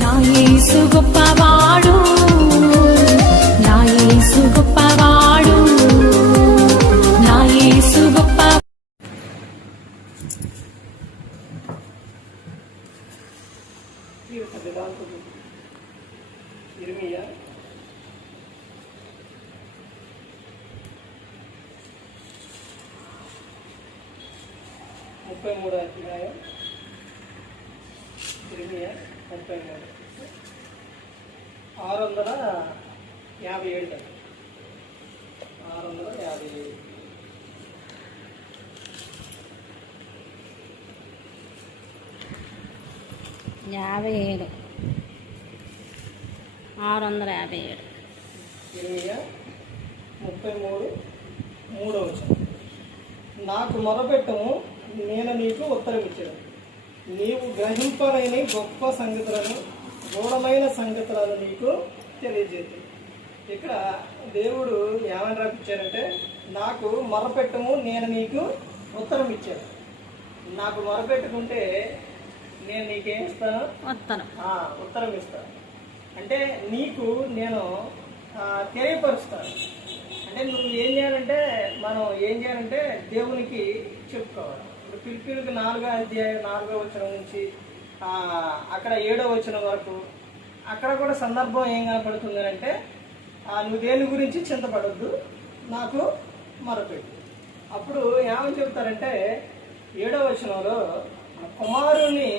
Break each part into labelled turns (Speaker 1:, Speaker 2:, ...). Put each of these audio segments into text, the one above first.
Speaker 1: నా యేసు గొప్పవాడు నా యేసు గొప్పవాడు నా యేసు గొప్ప
Speaker 2: జీవిత విధాంతుడు ఇర్మియా ముప్పై మూడో అధ్యాయం ఇర్మియా ముప్పై మూడు ఆరు వందల యాభై ఏడు. ఆరు వందల యాభై ఏడు.
Speaker 3: యాభై ఏడు ఆరు వందల యాభై ఏడు
Speaker 2: ఇరవై ముప్పై మూడు మూడో వచనం నాకు మొరపెట్టము నేను నీకు ఉత్తరం ఇచ్చాను నీవు గ్రహింపలేని గొప్ప సంగతులను గూఢమైన సంగతులను నీకు తెలియజేది ఇక్కడ దేవుడు ఏమని రాపించారంటే నాకు మొరపెట్టము నేను నీకు ఉత్తరం ఇచ్చాను. నాకు మొరపెట్టుకుంటే నేను నీకేం ఇస్తాను? ఆ, ఉత్తరం ఇస్తాను. అంటే నీకు నేను తెలియపరుస్తాను. అంటే నువ్వు ఏం చేయాలంటే మనం ఏం చేయాలంటే దేవునికి చెప్పుకోవాలి. పిలిపిలికి నాలుగో అధ్యాయం నాలుగో వచనం నుంచి అక్కడ ఏడో వచనం వరకు అక్కడ కూడా సందర్భం ఏం కనపడుతుంది అంటే ఆ, నువ్వు దేని గురించి చింతపడొద్దు నాకు మరపెట్టు అప్పుడు ఏమని చెప్తారంటే ఏడో వచనంలో కుమారుని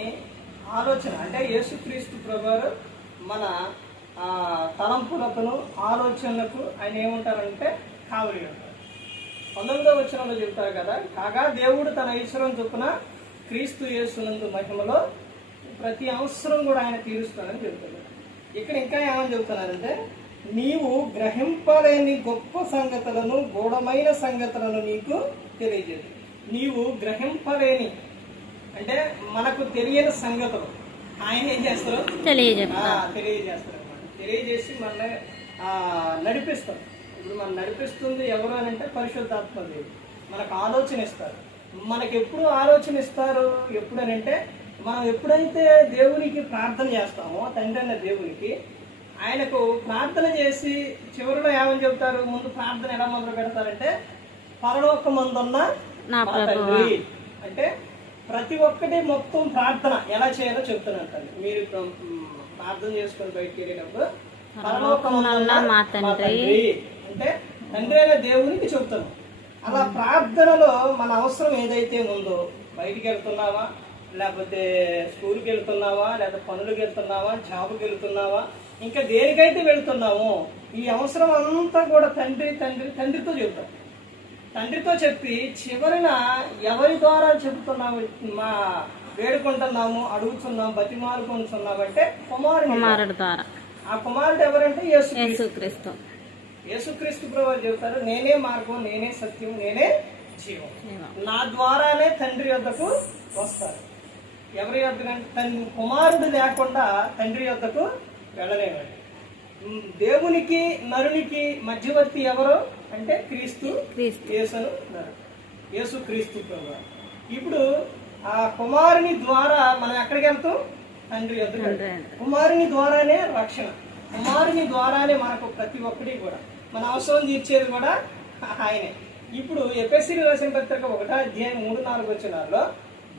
Speaker 2: ఆలోచన అంటే యేసుక్రీస్తు ప్రభువారు మన తలంపులకును ఆలోచనలకు ఆయన ఏముంటారంటే కావలి ఉంటారు పంతొమ్మిదో వచనంలో చెప్తారు కదా కాగా దేవుడు తన ఈశ్వరం చొప్పున క్రీస్తు యేసునందు మహిమలో ప్రతి అవసరం కూడా ఆయన తీరుస్తానని చెబుతున్నారు ఇక్కడ ఇంకా ఏమని చెబుతున్నారంటే నీవు గ్రహింపలేని గొప్ప సంగతులను గూఢమైన సంగతులను నీకు తెలియజేది నీవు గ్రహింపలేని అంటే మనకు తెలియని సంగతులు ఆయన ఏం చేస్తారు? తెలియజేస్తారు అన్నమాట. తెలియజేసి మనల్ని ఆ, నడిపిస్తారు. ఇప్పుడు మనం నడిపిస్తుంది ఎవరు అని అంటే పరిశుద్ధాత్మ దేవుడు. మనకు ఆలోచన ఇస్తారు. మనకి ఎప్పుడు ఆలోచన ఇస్తారు? ఎప్పుడు అని అంటే మనం ఎప్పుడైతే దేవునికి ప్రార్థన చేస్తామో తండ్రి అన్న దేవునికి ఆయనకు ప్రార్థన చేసి చివరిలో ఏమని చెబుతారు? ముందు ప్రార్థన ఎలా మొదలు పెడతారంటే పరలోకమందున్న
Speaker 3: నా
Speaker 2: మా
Speaker 3: ప్రభువా.
Speaker 2: తండ్రి. అంటే ప్రతి ఒక్కటి మొత్తం ప్రార్థన ఎలా చేయాలో చెప్తున్నాను తల్లి మీరు ప్రార్థన చేసుకొని బయటికి వెళ్ళేటప్పుడు పరలోకమందున్న
Speaker 3: మా
Speaker 2: మా
Speaker 3: తండ్రి.
Speaker 2: అంటే తండ్రి అయిన దేవునికి చెప్తాను అలా ప్రార్థనలో మన అవసరం ఏదైతే ఉందో బయటికి వెళ్తున్నావా? లేకపోతే స్కూల్కి వెళ్తున్నావా? లేకపోతే పనులకు వెళ్తున్నావా? జాబ్కి వెళ్తున్నావా? ఇంకా దేనికైతే వెళ్తున్నామో ఈ అవసరం అంతా కూడా తండ్రి తండ్రి తండ్రితో చెబుతాం. తండ్రితో చెప్పి చివరిన ఎవరి ద్వారా చెబుతున్నాము మా వేడుకుంటున్నాము అడుగుతున్నాం బతిమాలుకుంటున్నాం అంటే
Speaker 3: కుమారుడు ద్వారా.
Speaker 2: ఆ కుమారుడు ఎవరంటే యేసు
Speaker 3: యేసుక్రీస్తు.
Speaker 2: యేసుక్రీస్తు ప్రభు చెబుతారు నేనే మార్గం నేనే సత్యం నేనే జీవం. నా ద్వారానే తండ్రి వద్దకు వస్తారు. ఎవరి వద్దకంటే తండ్రి కుమారుడు లేకుండా తండ్రి వద్దకు వెళ్ళలేమండి. ఉమ్, దేవునికి నరునికి మధ్యవర్తి ఎవరు అంటే క్రీస్తు యేసును యేసు క్రీస్తు ప్రభు ఇప్పుడు ఆ కుమారుని ద్వారా మనం ఎక్కడికి వెళ్తాం? తండ్రి. వద్దకు. కుమారుని ద్వారానే రక్షణ. కుమారుని ద్వారానే మనకు ప్రతి ఒక్కటి కూడా. మన అవసరం తీర్చేది కూడా ఆయనే. ఇప్పుడు ఎపిఎస్సి రాసిన పత్రిక ఒకటో అధ్యాయం మూడు నాలుగు వచ్చినాల్లో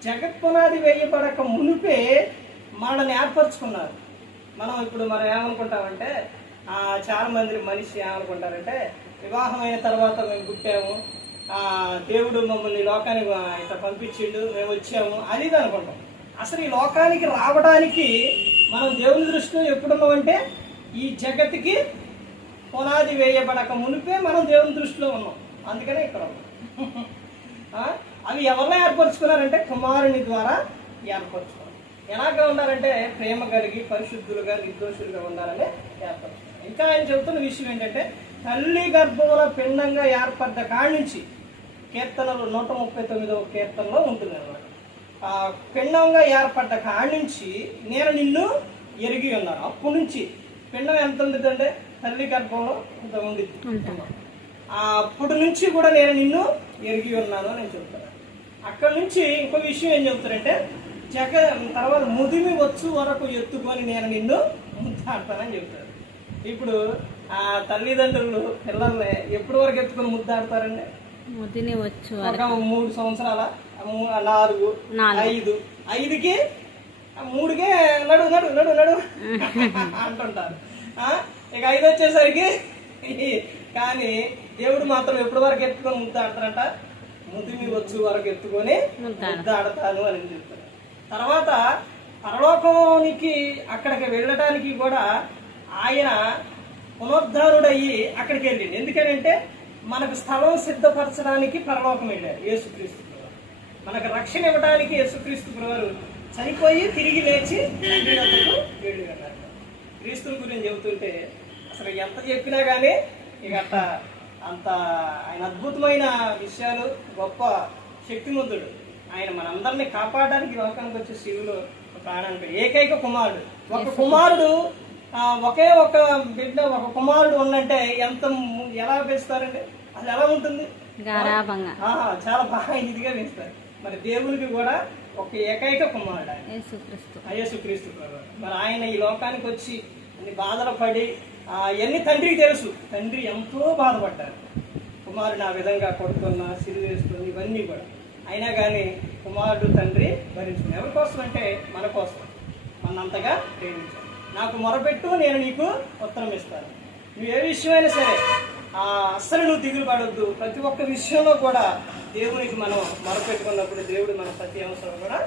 Speaker 2: జగత్పునాది వేయబడక మునిపే మనల్ని ఏర్పరచుకున్నారు. మనం ఇప్పుడు మనం ఏమనుకుంటామంటే చాలామంది చాలా మంది మనిషి ఏమనుకుంటారంటే వివాహమైన తర్వాత మేము పుట్టాము దేవుడు మమ్మల్ని లోకానికి ఇట్లా పంపించిండు మేము వచ్చాము అది ఇది అనుకుంటాం. అసలు ఈ లోకానికి రావడానికి మనం దేవుని దృష్టిలో ఎప్పుడున్నామంటే ఈ జగత్కి పునాది వేయబడక మునిపే మనం దేవుని దృష్టిలో ఉన్నాం. అందుకనే ఇక్కడ ఉన్నాం. అవి ఎవరిలో ఏర్పరచుకున్నారంటే కుమారుని ద్వారా ఏర్పరచుకున్నారు ఎలాగా ఉన్నారంటే ప్రేమ కలిగి పరిశుద్ధులుగా నిర్దోషులుగా ఉండాలని ఏర్పరచుకున్నారు ఇంకా ఆయన చెబుతున్న విషయం ఏంటంటే తల్లి గర్భముల పిండంగా ఏర్పడ్డ కాడి నుంచి కీర్తనలు నూట ముప్పై తొమ్మిదవ కీర్తనలో ఉంటుంది అనమాట ఆ పిండంగా ఏర్పడ్డ కాడి నుంచి నేను నిన్ను ఎరిగి ఉన్నాను. అప్పటి నుంచి పిండం ఎంత ఉంటుందంటే తల్లి గర్భంలో ఇంత. ఆ అప్పటి నుంచి కూడా నేను నిన్ను ఎరిగి ఉన్నాను అని చెప్తాను. అక్కడ నుంచి ఇంకో విషయం ఏం చెప్తారంటే జగ తర్వాత ముదిమి వచ్చు వరకు ఎత్తుకొని నేను నిన్ను ముద్దాడతానని చెప్తారు. ఇప్పుడు ఆ తల్లిదండ్రులు పిల్లల్ని ఎప్పటి వరకు ఎత్తుకొని ముద్దాడతారండి?
Speaker 3: ముదిని వచ్చు
Speaker 2: ఒక మూడు సంవత్సరాల నాలుగు. ఐదు. ఐదుకి ఆ మూడుకే నడు నడు నడు నడు. అంటుంటారు. ఆ, ఇక ఐదు వచ్చేసరికి కానీ దేవుడు మాత్రం ఎప్పటి వరకు ఎత్తుకొని ముద్దాడతారంట ముదిమి వచ్చు వరకు ఎత్తుకొని
Speaker 3: ముద్దాడ.
Speaker 2: ముద్దాడతాను అని చెప్తారు తర్వాత పరలోకానికి అక్కడికి వెళ్ళటానికి కూడా ఆయన పునరుద్ధారుడయ్యి అక్కడికి వెళ్ళింది ఎందుకనంటే మనకు స్థలం సిద్ధపరచడానికి పరలోకం వెళ్ళారు యేసుక్రీస్తు. మనకు రక్షణ ఇవ్వడానికి యేసుక్రీస్తు ప్రభువారు చనిపోయి తిరిగి లేచి వెళ్ళారు క్రీస్తుని గురించి చెబుతుంటే అసలు ఎంత చెప్పినా కానీ ఇక అట్ట అంత ఆయన అద్భుతమైన విషయాలు గొప్ప శక్తిమంతుడు. ఆయన మనందరినీ కాపాడడానికి లోకానికి వచ్చే శివులు ప్రాణానికి ఏకైక కుమారుడు. ఒక కుమారుడు ఒకే ఒక బిడ్డ ఒక కుమారుడు ఉన్నంటే ఎంత ఎలా పెంచుతారండి? అసలు ఎలా ఉంటుంది? చాలా బాగా ఇదిగా పెంచుతారు. మరి దేవునికి కూడా ఒక ఏకైక కుమారుడు
Speaker 3: యేసుక్రీస్తు.
Speaker 2: యేసుక్రీస్తు మరి ఆయన ఈ లోకానికి వచ్చి అన్ని బాధలు పడి అవన్నీ ఎన్ని తండ్రికి తెలుసు. తండ్రి ఎంతో బాధపడ్డారు. కుమారుడు ఆ విధంగా కొడుతున్నా సిరి వేస్తున్న ఇవన్నీ కూడా. అయినా కానీ కుమారుడు తండ్రి భరించుకుని ఎవరి కోసం అంటే మన కోసం. మనంతగా ప్రేమించాడు నాకు మొరపెట్టు నేను నీకు ఉత్తరం ఇస్తాను. నువ్వు ఏ విషయమైనా సరే ఆ, అస్సలు నువ్వు దిగులు పడొద్దు. ప్రతి ఒక్క విషయంలో కూడా దేవునికి మనం మొరపెట్టుకున్నప్పుడు దేవుడు మన ప్రతి అవసరం కూడా